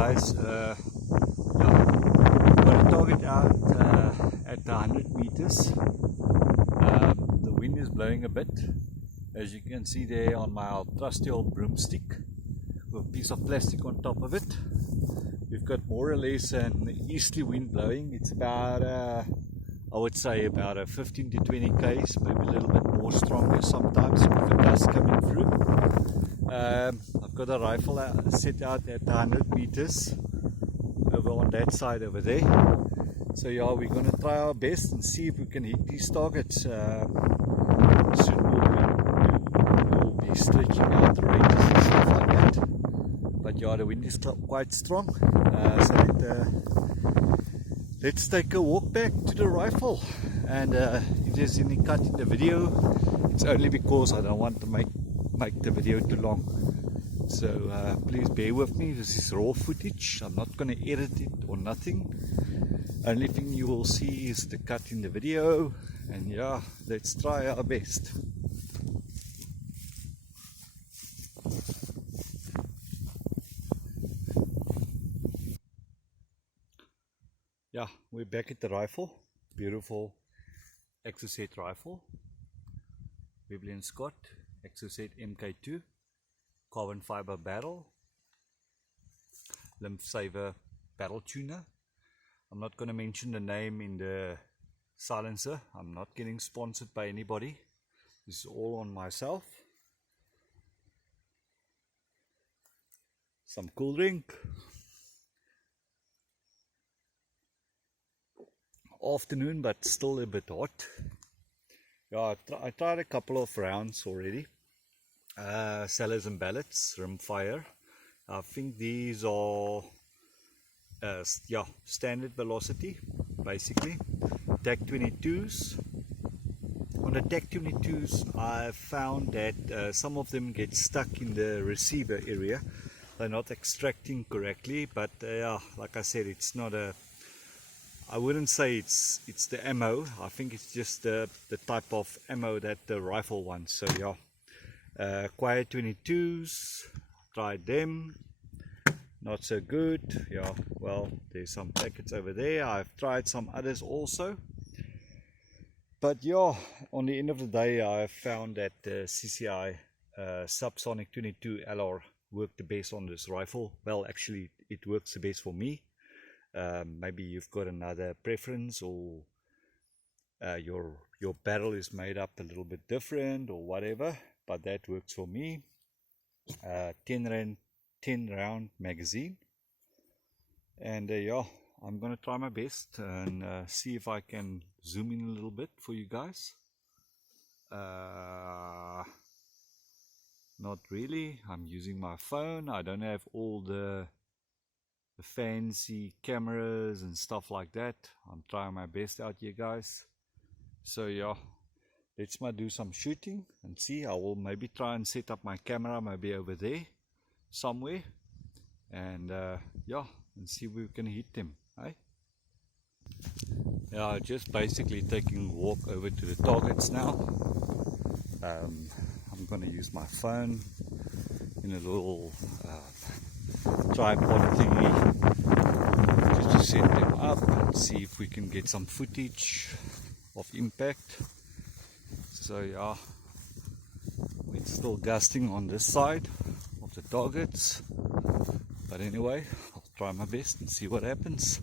guys, yeah, got a target out at 100 meters. The wind is blowing a bit, as you can see there on my trusty old broomstick with a piece of plastic on top of it. We've got more or less an easterly wind blowing. It's about I would say about a 15 to 20 k's, maybe a little bit more stronger sometimes with the dust coming through. I've got a rifle set out at 100 meters over on that side over there. So yeah, we're going to try our best and see if we can hit these targets. Soon we'll be stretching out the ranges and stuff like that. But yeah, the wind is quite strong. So let's take a walk back to the rifle. And if there's any cut in the video, it's only because I don't want to make the video too long. So please bear with me. This is raw footage. I'm not going to edit it or nothing. Only thing you will see is the cut in the video. And yeah, let's try our best. Yeah, we're back at the rifle. Beautiful Exocet rifle. Webley and Scott Exocet MK2 carbon fiber barrel, lymph saver barrel tuner. I'm not going to mention the name in the silencer. I'm not getting sponsored by anybody. This is all on myself. Some cool drink. Afternoon, but still a bit hot. Yeah, I tried a couple of rounds already. Sellers and Ballets, RimFire. I think these are yeah, standard velocity basically. TAC 22s. On the TAC 22s I found that some of them get stuck in the receiver area. They're not extracting correctly, but yeah, like I said, it's not a, I wouldn't say it's the ammo. I think it's just the type of ammo that the rifle wants. So yeah, Quiet 22s, tried them, not so good. Yeah, well, there's some packets over there. I've tried some others also, but yeah, on the end of the day I found that the CCI Subsonic 22LR worked the best on this rifle. Well, actually it works the best for me. Maybe you've got another preference, or your barrel is made up a little bit different or whatever, but that works for me. 10 round magazine, and yeah, I'm gonna try my best and see if I can zoom in a little bit for you guys. Not really. I'm using my phone. I don't have all the fancy cameras and stuff like that. I'm trying my best out here, guys. So yeah, let's do some shooting and see. I will maybe try and set up my camera maybe over there somewhere, and yeah, and see if we can hit them, eh? Yeah, just basically taking a walk over to the targets now. I'm gonna use my phone in a little tripod thingy just to set them up and see if we can get some footage of impact. So yeah, it's still gusting on this side of the targets, but anyway, I'll try my best and see what happens.